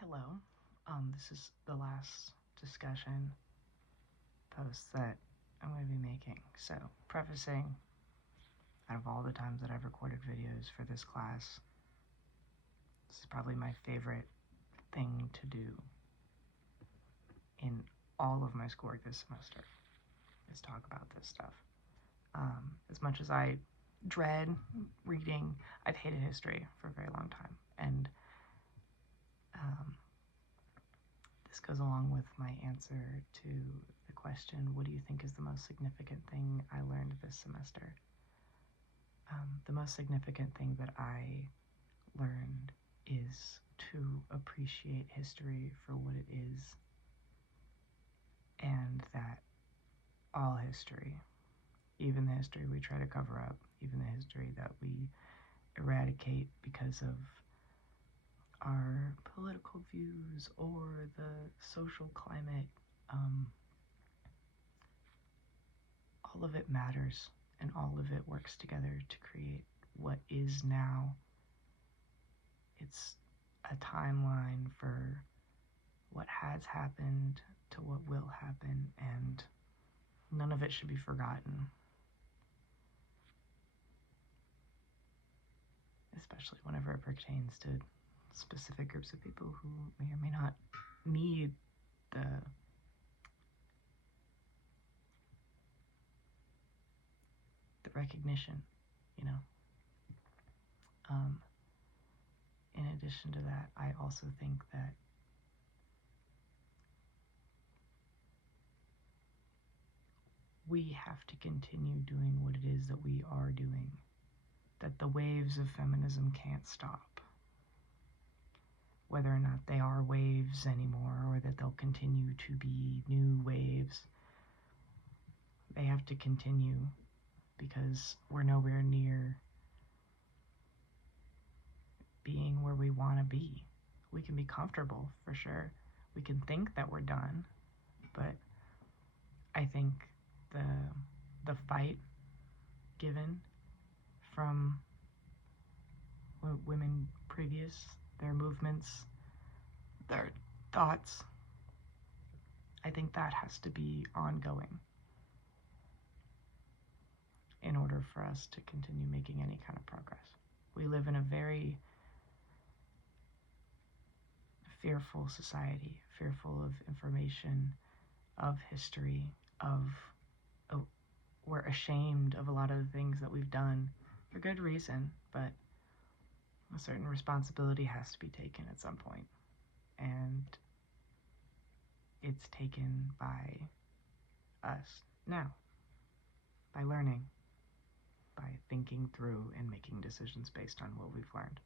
Hello. This is the last discussion post that I'm going to be making. So, prefacing, out of all the times that I've recorded videos for this class, this is probably my favorite thing to do in all of my schoolwork this semester, is talk about this stuff. As much as I dread reading, I've hated history for a very long time, and this goes along with my answer to the question, what do you think is the most significant thing I learned this semester? The most significant thing that I learned is to appreciate history for what it is, and that all history, even the history we try to cover up, even the history that we eradicate because of our political views or the social climate, all of it matters, and all of it works together to create what is now. It's a timeline for what has happened to what will happen, and none of it should be forgotten. Especially whenever it pertains to specific groups of people who may or may not need the recognition, you know. In addition to that, I also think that we have to continue doing what it is that we are doing, that the waves of feminism can't stop. Whether or not they are waves anymore, or that they'll continue to be new waves, they have to continue, because we're nowhere near being where we want to be. We can be comfortable, for sure. We can think that we're done, but I think the fight given from women previous, their movements, their thoughts, I think that has to be ongoing in order for us to continue making any kind of progress. We live in a very fearful society, fearful of information, of history, we're ashamed of a lot of the things that we've done for good reason, but a certain responsibility has to be taken at some point, and it's taken by us now, by learning, by thinking through and making decisions based on what we've learned.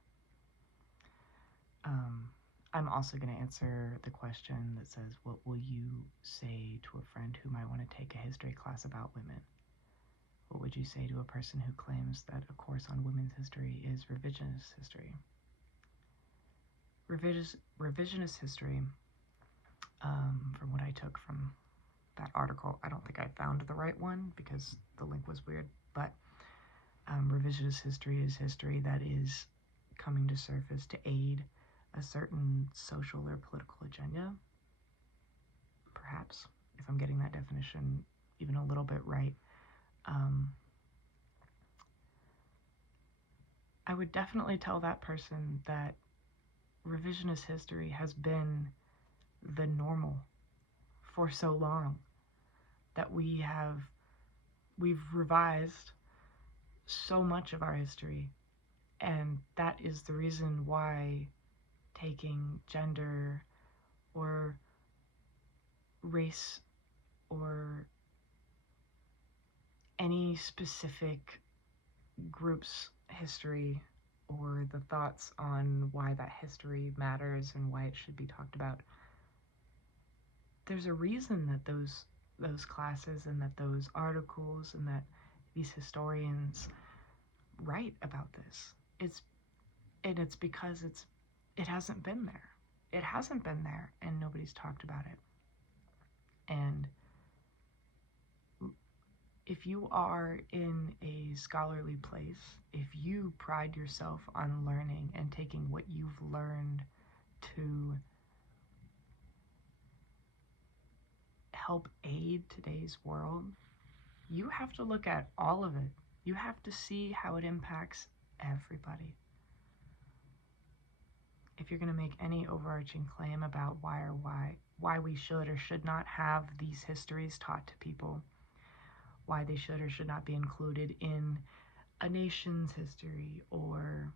I'm also going to answer the question that says, what will you say to a friend who might want to take a history class about women? What would you say to a person who claims that a course on women's history is revisionist history? Revisionist history, from what I took from that article, I don't think I found the right one because the link was weird, but revisionist history is history that is coming to surface to aid a certain social or political agenda, perhaps, if I'm getting that definition even a little bit right. I would definitely tell that person that revisionist history has been the normal for so long, that we've revised so much of our history, and that is the reason why taking gender or race or any specific group's history, or the thoughts on why that history matters and why it should be talked about, there's a reason that those classes and that those articles and that these historians write about this. It's because it hasn't been there. It hasn't been there, and nobody's talked about it. And if you are in a scholarly place, if you pride yourself on learning and taking what you've learned to help aid today's world, you have to look at all of it. You have to see how it impacts everybody. If you're going to make any overarching claim about why we should or should not have these histories taught to people, why they should or should not be included in a nation's history, or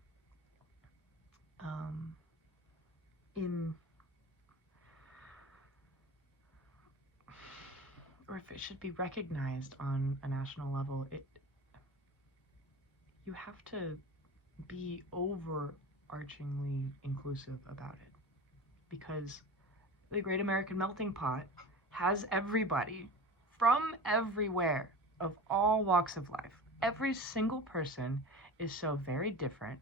if it should be recognized on a national level, you have to be overarchingly inclusive about it, because the Great American Melting Pot has everybody from everywhere of all walks of life. Every single person is so very different,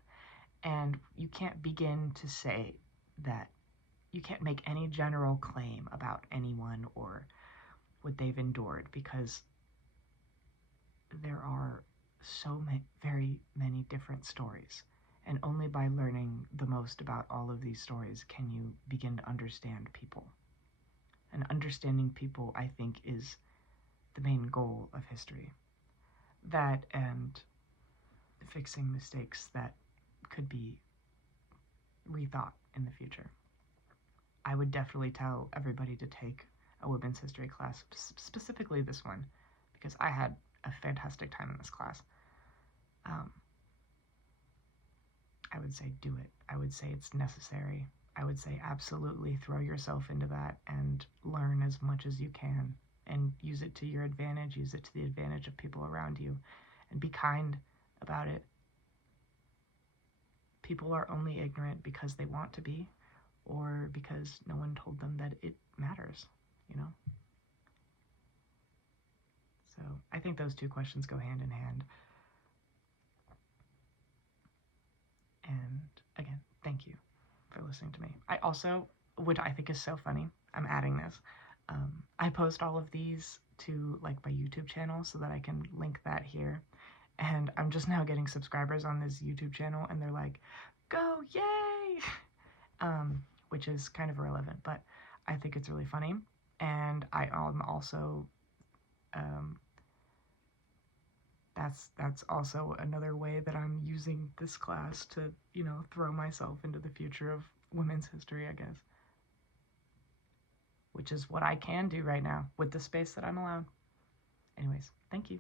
and you can't begin to say that, you can't make any general claim about anyone or what they've endured, because there are so very many different stories. And only by learning the most about all of these stories can you begin to understand people. And understanding people, I think, is the main goal of history. That and fixing mistakes that could be rethought in the future. I would definitely tell everybody to take a women's history class, specifically this one, because I had a fantastic time in this class. I would say do it. I would say it's necessary. I would say absolutely throw yourself into that and learn as much as you can, and use it to your advantage, use it to the advantage of people around you, and be kind about it. People are only ignorant because they want to be, or because no one told them that it matters, you know? So I think those two questions go hand in hand. And again, thank you for listening to me. I also, which I think is so funny, I'm adding this, I post all of these to like my YouTube channel so that I can link that here. And I'm just now getting subscribers on this YouTube channel, and they're like, go, yay! Which is kind of irrelevant, but I think it's really funny. And I'm also, that's also another way that I'm using this class to, you know, throw myself into the future of women's history, I guess. Which is what I can do right now with the space that I'm allowed. Anyways, thank you.